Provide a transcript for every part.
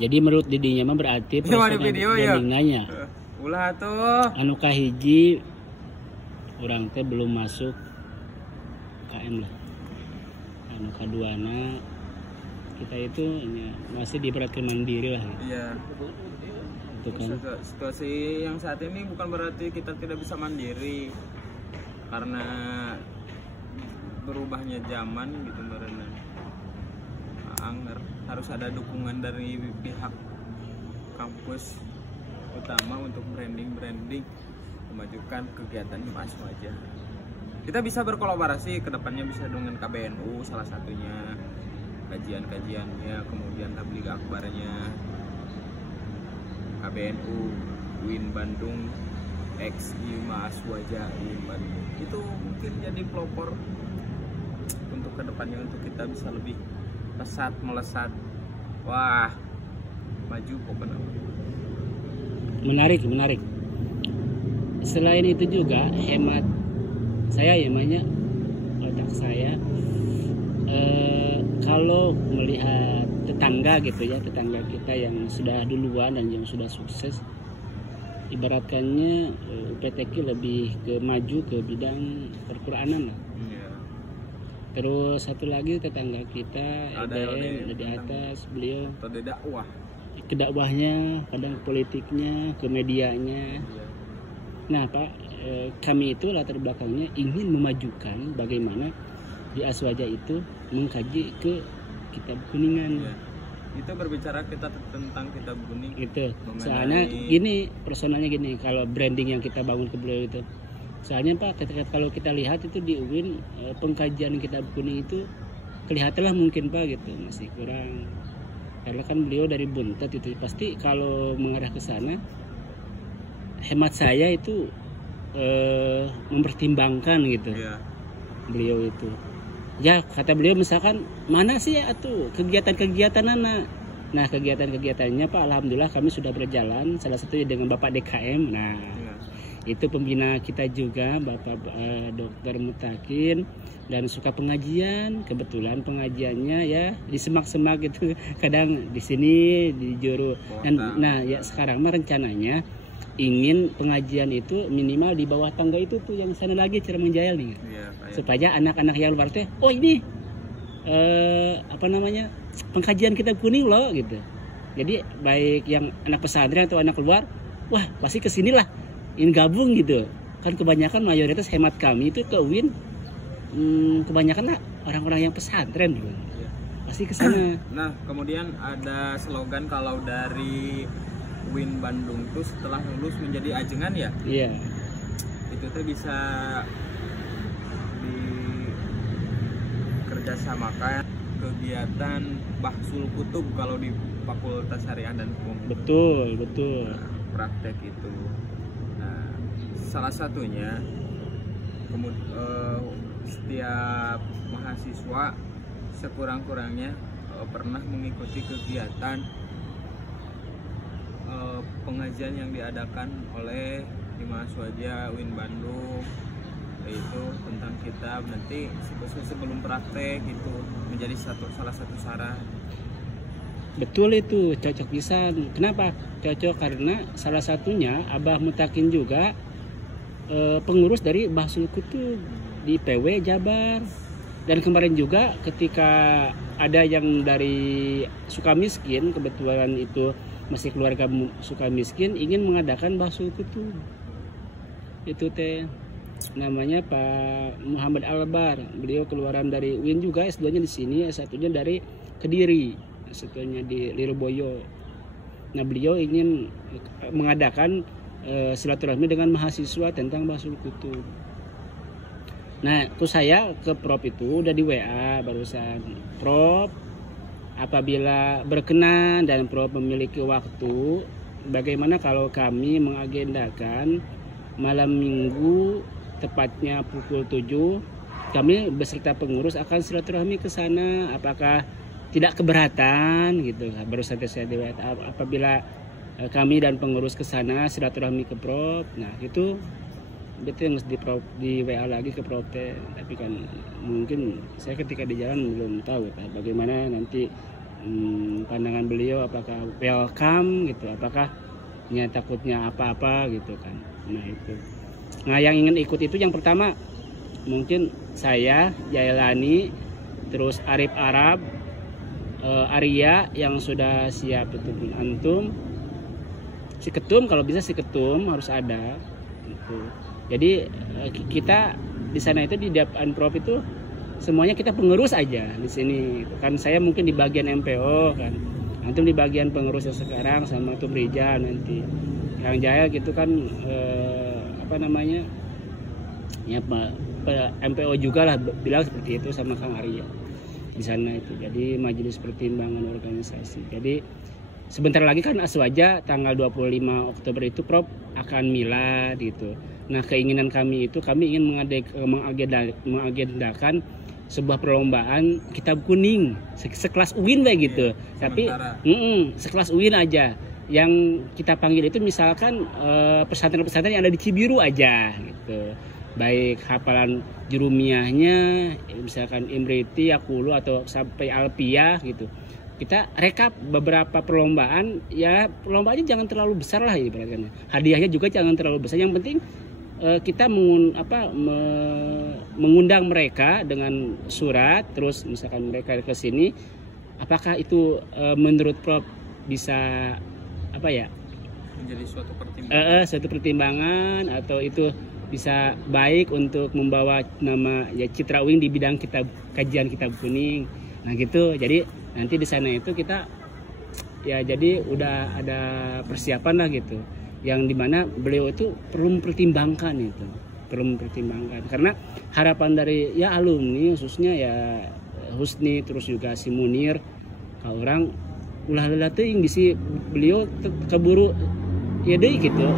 Jadi menurut didinya mah berarti proses branding nanya. Ulah tuh. Anu kahiji orang teh belum masuk KM lah. Anu kaduana kita itu masih diberatkan mandiri lah. Iya. Itu kan. Situasi yang saat ini bukan berarti kita tidak bisa mandiri karena berubahnya zaman gitu karena harus ada dukungan dari pihak kampus utama untuk branding memajukan kegiatan mahasiswa aja. Kita bisa berkolaborasi kedepannya bisa dengan KBNU salah satunya kajian-kajiannya, kemudian tabligh akbarnya KBNU, UIN Bandung, XI Mahasiswa UIN Bandung itu mungkin jadi pelopor untuk kedepannya untuk kita bisa lebih pesat melesat. Wah, maju pokoknya. Menarik. Selain itu juga hemat saya ya banyak otak saya kalau melihat tetangga gitu ya, tetangga kita yang sudah duluan dan yang sudah sukses, ibaratkannya UPTQ lebih ke maju ke bidang Perquranan lah. Terus satu lagi tetangga kita ada di atas, beliau ke dakwahnya, kadang politiknya, ke medianya. Nah Pak, kami itu latar belakangnya ingin memajukan bagaimana di Aswaja itu mengkaji ke Kitab Kuningan. Itu berbicara kita tentang Kitab Kuning. Itu. Soalnya gini, personalnya gini, kalau branding yang kita bangun ke beliau itu. Soalnya Pak, ketika kalau kita lihat itu di UIN pengkajian Kitab Kuning itu kelihatanlah mungkin Pak gitu masih kurang. Karena kan beliau dari Buntet itu pasti kalau mengarah ke sana, hemat saya itu mempertimbangkan gitu. Beliau itu. Ya kata beliau misalkan mana sih ya tuh kegiatan-kegiatan anak. Nah kegiatan-kegiatannya Pak alhamdulillah kami sudah berjalan, salah satunya dengan Bapak DKM. Nah itu pembina kita juga Bapak Dr. Mutakin dan suka pengajian, kebetulan pengajiannya ya di semak-semak gitu, kadang di sini di Juru. Nah ya sekarang mah rencananya ingin pengajian itu minimal di bawah tangga itu tuh yang sana lagi Ciremai Jaya nih, supaya anak-anak yang luar teh oh ini pengkajian Kitab Kuning loh gitu. Jadi baik yang anak pesantren atau anak luar, wah pasti kesinilah ingin gabung gitu kan. Kebanyakan mayoritas hemat kami itu ke UIN kebanyakan orang-orang yang pesantren gitu. Pasti ke sana. Nah kemudian ada slogan kalau dari UIN Bandung tuh setelah lulus menjadi ajengan ya. Iya. Itu tuh bisa dikerjasamakan kegiatan Bahsul Kutub kalau di Fakultas Syariah dan Hukum. Betul. Nah, praktek itu. Nah, salah satunya setiap mahasiswa sekurang-kurangnya pernah mengikuti kegiatan pengajian yang diadakan oleh di Mahasiswa UIN Bandung, yaitu tentang kitab. Nanti sebelum praktek itu menjadi salah satu syarat. Betul itu, cocok pisan. Kenapa cocok? Karena salah satunya Abah Mutakin juga pengurus dari Bahsul Kutub di PW Jabar. Dan kemarin juga ketika ada yang dari Sukamiskin, kebetulan itu masih keluarga Sukamiskin, ingin mengadakan Bahsul Kutub. Itu teh namanya Pak Muhammad Albar. Beliau keluaran dari UIN juga, S2-nya di sini, S1-nya dari Kediri, S1-nya di Lirboyo. Nah, beliau ingin mengadakan silaturahmi dengan mahasiswa tentang Bahsul Kutub. Nah, terus saya ke Prof itu udah di WA barusan. Prof, apabila berkenan dan Prof memiliki waktu, bagaimana kalau kami mengagendakan malam Minggu tepatnya pukul 7 kami beserta pengurus akan silaturahmi ke sana, apakah tidak keberatan gitu. Baru saja saya di WA apabila kami dan pengurus ke sana silaturahmi ke Prof. Nah, itu betul yang di WA lagi ke Prof. Tapi kan mungkin saya ketika di jalan belum tahu bagaimana nanti pandangan beliau apakah welcome gitu, apakah takutnya apa-apa gitu kan. Nah itu. Nah yang ingin ikut itu yang pertama mungkin saya, Jailani, terus Arif Arab, Arya yang sudah siap itu pun antum, si ketum kalau bisa si ketum harus ada gitu. Jadi kita di sana itu di Dapanprov itu semuanya kita pengurus aja di sini kan. Saya mungkin di bagian MPO kan, antum di bagian pengurus yang sekarang sama tuh Rija nanti yang Jaya gitu kan, apa namanya ya MPO juga lah bilang seperti itu sama Kang Arya di sana itu. Jadi majelis pertimbangan organisasi. Jadi sebentar lagi kan Aswaja tanggal 25 Oktober itu Prof akan milad gitu. Nah keinginan kami itu kami ingin mengagendakan sebuah perlombaan kitab kuning sekelas UIN kayak gitu. Tapi sekelas UIN aja. Yang kita panggil itu misalkan pesantren-pesantren yang ada di Cibiru aja gitu. Baik hafalan jurumiahnya misalkan Imriti, Yakulu atau sampai Alpia gitu. Kita rekap beberapa perlombaan, ya perlombaannya jangan terlalu besar lah ibaratnya. Hadiahnya juga jangan terlalu besar. Yang penting kita mengundang mereka dengan surat, terus misalkan mereka ke sini, apakah itu menurut Prof bisa apa ya? Menjadi suatu pertimbangan atau itu bisa baik untuk membawa nama ya Citra UIN di bidang kajian kitab kuning. Nah gitu. Jadi nanti di sana itu kita ya jadi udah ada persiapan lah gitu. Yang dimana beliau itu perlu mempertimbangkan itu. Perlu mempertimbangkan. Karena harapan dari ya alumni khususnya ya Husni terus juga si Munir, kalau orang ulah teuing bisi beliau keburu ya deh gitu.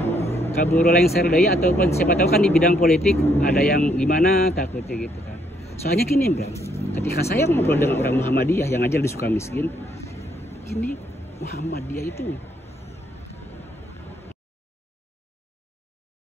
Kaburu lengser deui ataupun siapa tahu kan di bidang politik ada yang gimana takutnya gitu kan. Soalnya gini Bang, ketika saya ngobrol dengan orang Muhammadiyah yang ngajar di Sukamiskin, ini Muhammadiyah itu